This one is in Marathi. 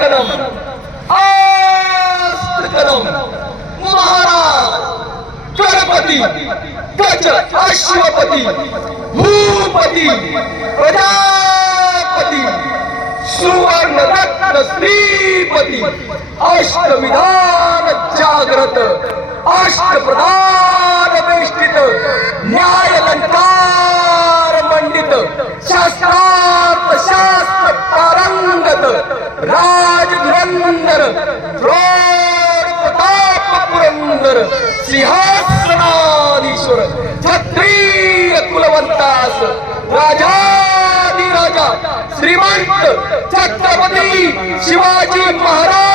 आस्तकनम आस्तकनम महाराज गणपती गज अश्वपती भूपती प्रजापती सुवर्ण रत्न श्रीपती अष्टविधान जागृत अष्टप्रधान वेष्टित न्यायलंकार मंडित शास्त्रात शास्त्र पारंगत राज प्रताप पुरंदर सिंहासनाधीश्वर क्षत्रिय कुलवंतास राजाधिराजा श्रीमंत छत्रपती शिवाजी महाराज।